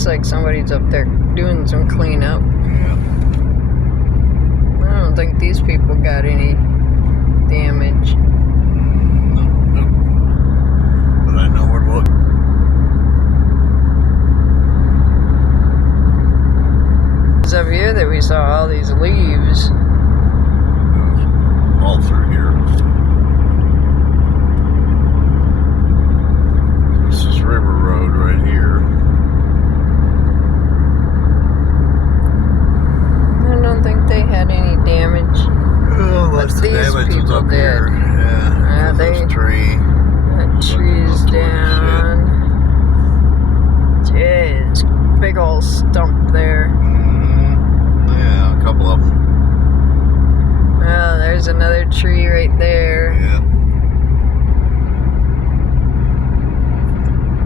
looks like somebody's up there doing some cleanup. Yeah. I don't think these people got any damage. No. But I know where to look. It's up here that we saw all these leaves. All through here. This is River Road right here. I don't think they had any damage. Oh, But lots of these damage was people up did. here. Yeah, they- this tree. That tree's down. Jeez, big old stump there. Yeah, a couple of them. Oh, there's another tree right there. Yeah.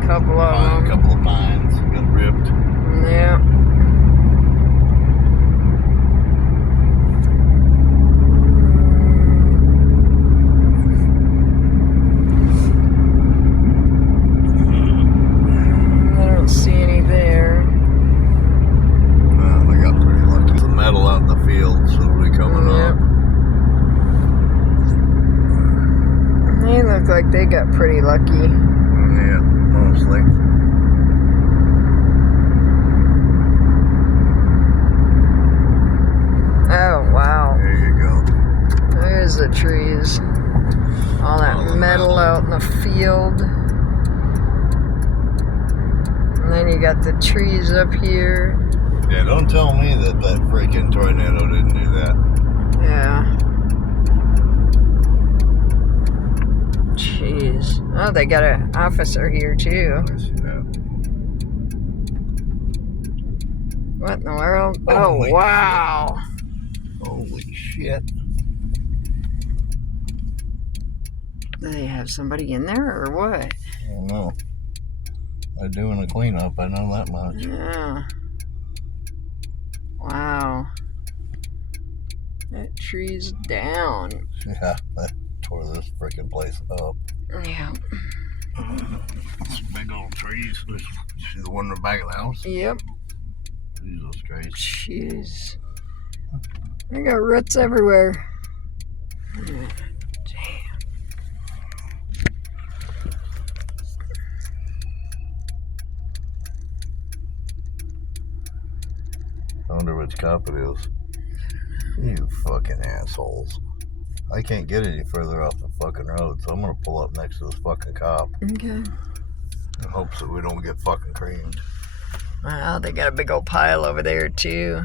Couple of A them. couple of pines got ripped. Yeah. I don't see any there. Well, they got pretty lucky. The metal out in the field, so it'll be coming up. They look like they got pretty lucky. Yeah, mostly. Oh, wow. There you go. There's the trees. All that All the metal metal. out in the field. And then you got the trees up here. Yeah, don't tell me that freaking tornado didn't do that. Yeah. Jeez. Oh, they got an officer here too. I see that. What in the world? Holy Oh, wow. Holy shit. Do they have somebody in there or what? I don't know. They're doing a cleanup, I know that much. Yeah. Wow. That tree's down. Yeah, that tore this freaking place up. Yeah. Some big old trees. See the one in the back of the house? Yep. Jesus Christ. Jeez. I got roots everywhere. Damn. I wonder which cop it is. You fucking assholes. I can't get any further off the fucking road, so I'm gonna pull up next to this fucking cop Okay. in hopes that we don't get fucking creamed. Wow, they got a big old pile over there too.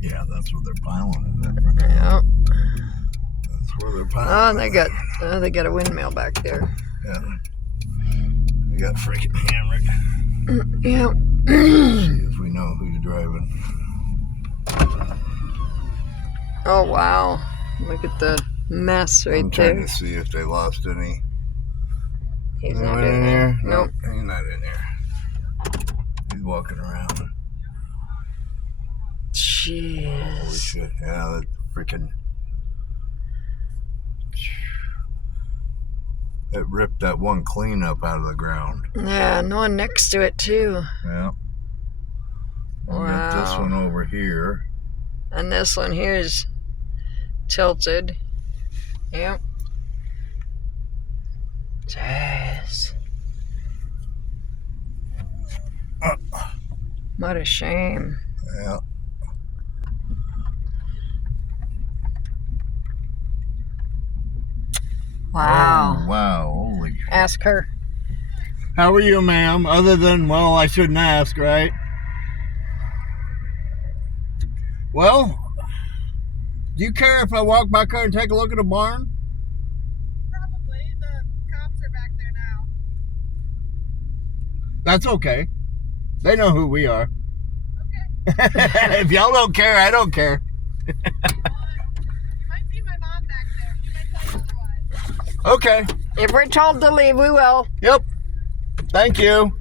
Yeah, that's what they're piling in there for now. Yep. That's where they're Oh, piling. and they got a windmill back there. Yeah. They got freaking hammered. Yep. See if we know who's driving. Oh, wow. Look at the mess right I'm trying there. to see if they lost any. He's not Anyone in there. Nope, Nope. he's not in there. He's walking around. Holy Jeez. shit. Yeah, that freaking. It ripped that one cleanup out of the ground. Yeah, and the one next to it too. Yeah. We got this Wow. one over here. And this one here is tilted. Yep. Jeez. What a shame. Yeah. Wow. Oh, wow. Holy shit. Ask her. How are you, ma'am? Other than, well, I shouldn't ask, right? Well, do you care if I walk back there and take a look at the barn? Probably. The cops are back there now. That's okay. They know who we are. Okay. If y'all don't care, I don't care. You might see my mom back there. She might tell you otherwise. Okay. If we're told to leave, we will. Yep. Thank you.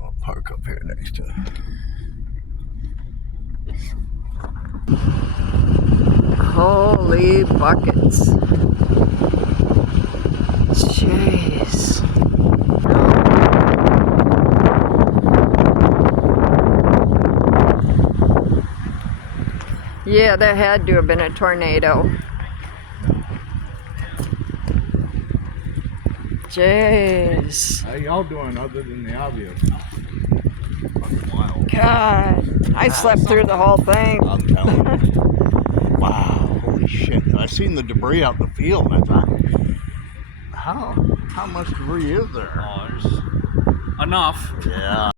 I'll park up here next to it. Holy buckets. Jeez. Yeah, there had to have been a tornado. Jeez. How y'all doing other than the obvious? Fucking wild. God. I slept through the whole thing. I'm telling you. Wow, holy shit. I seen the debris out in the field and I thought, how much debris is there? Oh, there's enough. Yeah.